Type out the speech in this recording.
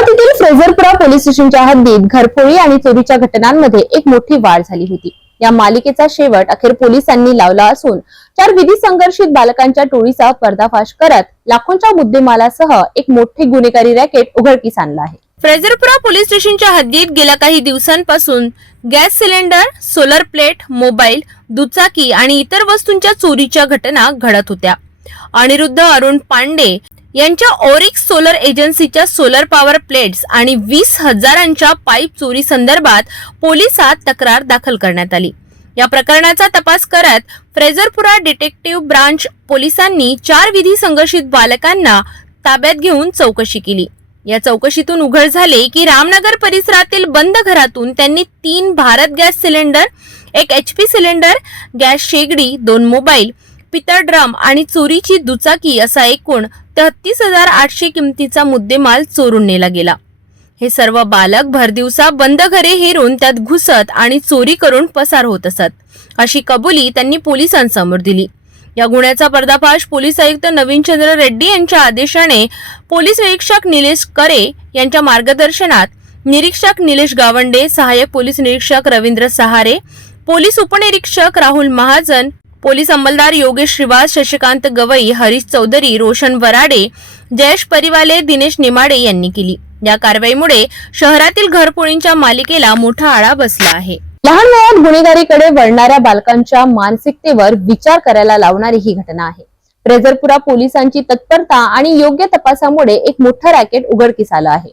अमरावतीतील फ्रेझरपुरा police स्टेशनच्या हद्दीत घरफोडी आणि चोरीच्या घटनांमध्ये एक मोठी वाढ झाली होती। या मालिकेचा शेवट अखेर पोलिसांनी लावला असून 4 विधी संघर्षित बालकांच्या टोळीचा पर्दाफाश करत लाखोंच्या मुद्देमालासह एक मोठे गुन्हेगारी रॅकेट उघडकीस आणला आहे। फ्रेझरपुरा पोलीस स्टेशनच्या हद्दीत गेल्या काही दिवसांपासून gas cylinder, solar plate, mobile, दुचाकी आणि इतर वस्तूंच्या चोरीच्या घटना घडत होत्या। अनिरुद्ध अरुण पांडे यांच्या ऑरिक्स सोलर एजन्सीच्या सोलर पॉवर प्लेट्स आणि 20,000च्या पाईप चोरी संदर्भात पोलिसात तक्रार दाखल करण्यात आली। या प्रकरणाचा तपास करत फ्रेझरपुरा डिटेक्टिव्ह ब्रांच पोलिसांनी 4 विधी संघर्षित बालकांना ताब्यात घेऊन चौकशी केली। या चौकशीतून उघड झाले की रामनगर परिसरातील बंद घरातून त्यांनी 3 Bharat gas cylinder, 1 HP cylinder, gas शेगडी, 2 मोबाईल, पितळ ड्रम आणि चोरीची दुचाकी असा एकूण 33,800 किमतीचा मुद्देमाल चोरून नेला गेला। हे सर्व बालक भरदिवसा बंद घरे हेरून त्यात घुसत आणि चोरी करून पसार होत असत, अशी कबुली त्यांनी पोलिसांसमोर दिली। या गुन्ह्याचा पर्दाफाश पोलीस आयुक्त नवीनचंद्र रेड्डी यांच्या आदेशाने पोलीस निरीक्षक निलेश करे यांच्या मार्गदर्शनात निरीक्षक निलेश गावंडे, सहाय्यक पोलीस निरीक्षक रवींद्र सहारे, पोलीस उपनिरीक्षक राहुल महाजन, पोलीस अंमलदार योगेश श्रीवास, शशिकांत गवई, हरीश चौधरी, रोशन वराडे, जयेश परिवाले, दिनेश निमाडे यांनी केली। या कारवाईमुळे शहरातील घरफोडींच्या मालिकेला मोठा आळा बसला आहे। लहान वयात गुन्हेगारीकडे वळणाऱ्या बालकांच्या मानसिकतेवर विचार करायला लावणारी ही घटना आहे। फ्रेझरपुरा पोलिसांची तत्परता आणि योग्य तपासामुळे एक मोठं रॅकेट उघडकीस आलं आहे।